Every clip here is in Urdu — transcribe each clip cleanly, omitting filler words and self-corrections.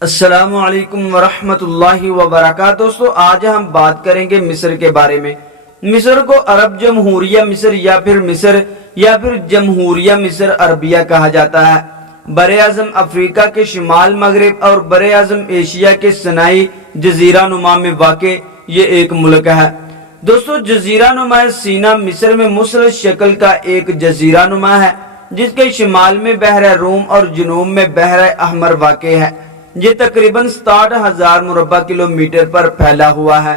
السلام علیکم ورحمۃ اللہ وبرکاتہ۔ دوستو آج ہم بات کریں گے مصر کے بارے میں۔ مصر کو عرب جمہوریہ مصر یا پھر جمہوریہ مصر عربیہ کہا جاتا ہے۔ براعظم افریقہ کے شمال مغرب اور براعظم ایشیا کے صناعی جزیرہ نما میں واقع یہ ایک ملک ہے۔ دوستو جزیرہ نما سینا مصر میں مثلث شکل کا ایک جزیرہ نما ہے جس کے شمال میں بحر روم اور جنوب میں بحر احمر واقع ہے۔ یہ تقریباً 67,000 مربع کلومیٹر پر پھیلا ہوا ہے۔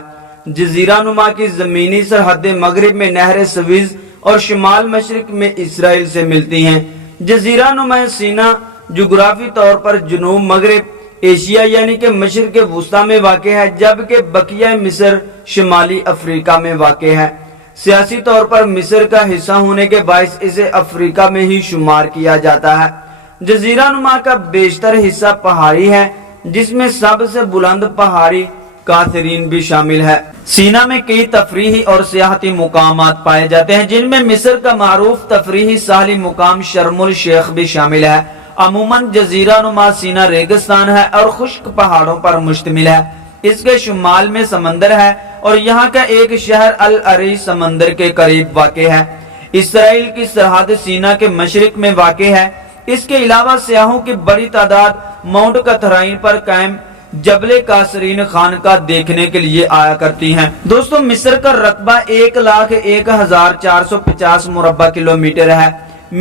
جزیرہ نما کی زمینی سرحدیں مغرب میں نہر سویز اور شمال مشرق میں اسرائیل سے ملتی ہیں۔ جزیرہ نما سینا جغرافی طور پر جنوب مغرب ایشیا یعنی کہ مشرق وسطی میں واقع ہے، جبکہ بقیہ مصر شمالی افریقہ میں واقع ہے۔ سیاسی طور پر مصر کا حصہ ہونے کے باعث اسے افریقہ میں ہی شمار کیا جاتا ہے۔ جزیرہ نما کا بیشتر حصہ پہاڑی ہے، جس میں سب سے بلند پہاڑی کاتھرین بھی شامل ہے۔ سینا میں کئی تفریحی اور سیاحتی مقامات پائے جاتے ہیں، جن میں مصر کا معروف تفریحی ساحلی مقام شرم الشیخ بھی شامل ہے۔ عموماً جزیرہ نما سینا ریگستان ہے اور خشک پہاڑوں پر مشتمل ہے۔ اس کے شمال میں سمندر ہے اور یہاں کا ایک شہر العریش سمندر کے قریب واقع ہے۔ اسرائیل کی سرحد سینا کے مشرق میں واقع ہے۔ اس کے علاوہ سیاحوں کی بڑی تعداد ماؤنٹ کتھرائن پر قائم جبل قاصرین خانقاہ دیکھنے کے لیے آیا کرتی ہیں۔ دوستو مصر کا رقبہ 1,01,450 مربع کلومیٹر ہے۔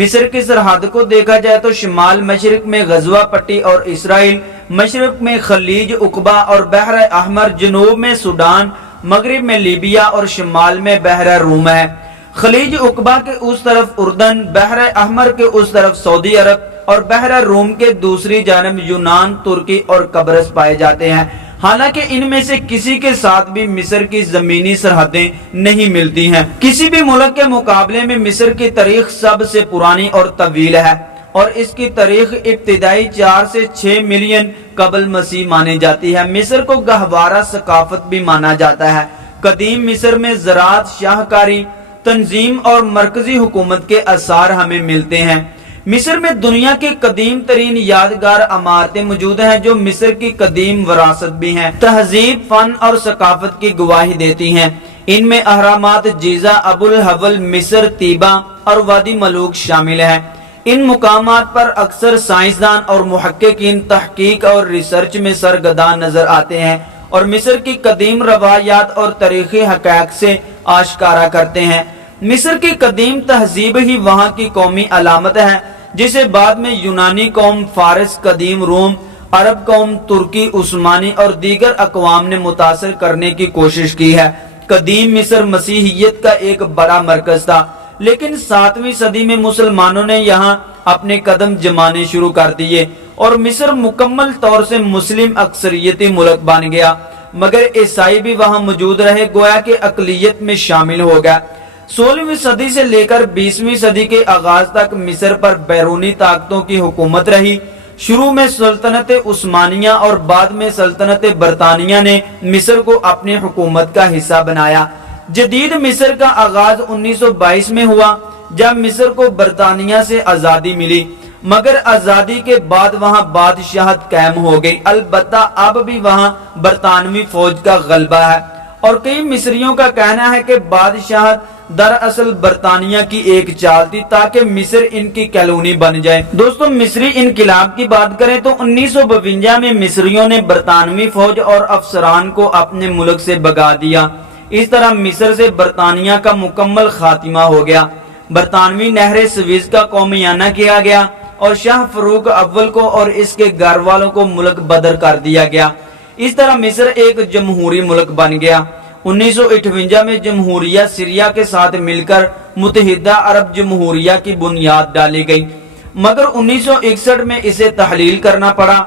مصر کی سرحد کو دیکھا جائے تو شمال مشرق میں غزوہ پٹی اور اسرائیل، مشرق میں خلیج عقبہ اور بحر احمر، جنوب میں سوڈان، مغرب میں لیبیا اور شمال میں بحر روم ہے۔ خلیج عقبہ کے اس طرف اردن، بحر احمر کے اس طرف سعودی عرب اور بحر روم کے دوسری جانب یونان، ترکی اور قبرص پائے جاتے ہیں۔ حالانکہ ان میں سے کسی کے ساتھ بھی مصر کی زمینی سرحدیں نہیں ملتی ہیں۔ کسی بھی ملک کے مقابلے میں مصر کی تاریخ سب سے پرانی اور طویل ہے اور اس کی تاریخ ابتدائی 4 سے 6 ملین قبل مسیح مانی جاتی ہے۔ مصر کو گہوارہ ثقافت بھی مانا جاتا ہے۔ قدیم مصر میں زراعت، شاہکاری، تنظیم اور مرکزی حکومت کے آثار ہمیں ملتے ہیں۔ مصر میں دنیا کی قدیم ترین یادگار عمارتیں موجود ہیں جو مصر کی قدیم وراثت بھی ہیں، تہذیب، فن اور ثقافت کی گواہی دیتی ہیں۔ ان میں اہرامات، جیزہ، ابو الہول، مصر، طیبہ اور وادی ملوک شامل ہیں۔ ان مقامات پر اکثر سائنسدان اور محققین تحقیق اور ریسرچ میں سرگرداں نظر آتے ہیں اور مصر کی قدیم روایات اور تاریخی حقائق سے آشکارا کرتے ہیں۔ مصر کی قدیم تہذیب ہی وہاں کی قومی علامت ہے، جسے بعد میں یونانی قوم، فارس، قدیم روم، عرب قوم، ترکی، عثمانی اور دیگر اقوام نے متاثر کرنے کی کوشش کی ہے۔ قدیم مصر مسیحیت کا ایک بڑا مرکز تھا، لیکن 7ویں صدی میں مسلمانوں نے یہاں اپنے قدم جمانے شروع کر دیے اور مصر مکمل طور سے مسلم اکثریتی ملک بن گیا، مگر عیسائی بھی وہاں موجود رہے، گویا کہ اقلیت میں شامل ہو گیا۔ 16ویں صدی سے لے کر 20ویں صدی کے آغاز تک مصر پر بیرونی طاقتوں کی حکومت رہی۔ شروع میں سلطنت عثمانیہ اور بعد میں سلطنت برطانیہ نے مصر کو اپنی حکومت کا حصہ بنایا۔ جدید مصر کا آغاز 1922 میں ہوا جب مصر کو برطانیہ سے آزادی ملی، مگر آزادی کے بعد وہاں بادشاہت قائم ہو گئی۔ البتہ اب بھی وہاں برطانوی فوج کا غلبہ ہے اور کئی مصریوں کا کہنا ہے کہ بادشاہت دراصل برطانیہ کی ایک چال تھی تاکہ مصر ان کی کالونی بن جائے۔ دوستو مصری انقلاب کی بات کریں تو 1952 میں مصریوں نے برطانوی فوج اور افسران کو اپنے ملک سے بھگا دیا۔ اس طرح مصر سے برطانیہ کا مکمل خاتمہ ہو گیا۔ برطانوی نہر سویز کا قومیانہ کیا گیا اور شاہ فاروق اول کو اور اس کے گھر والوں کو ملک بدر کر دیا گیا۔ اس طرح مصر ایک جمہوری ملک بن گیا۔ 1958 میں جمہوریہ سیریا کے ساتھ مل کر متحدہ عرب جمہوریہ کی بنیاد ڈالی گئی، مگر 1961 میں اسے تحلیل کرنا پڑا۔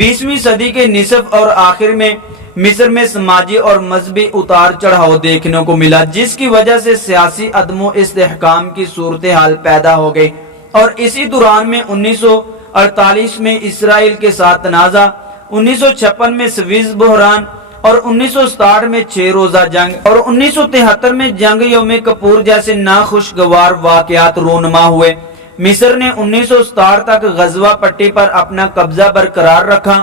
20ویں صدی کے نصف اور آخر میں مصر میں سماجی اور مذہبی اتار چڑھاؤ دیکھنے کو ملا، جس کی وجہ سے سیاسی عدم و استحکام کی صورتحال پیدا ہو گئی اور اسی دوران میں 1948 میں اسرائیل کے ساتھ تنازع، 1956 میں سویز بحران اور 1967 میں 6 روزہ جنگ اور 1973 میں جنگ یوم کپور جیسے ناخوشگوار واقعات رونما ہوئے۔ مصر نے 1967 تک غزوہ پٹی پر اپنا قبضہ برقرار رکھا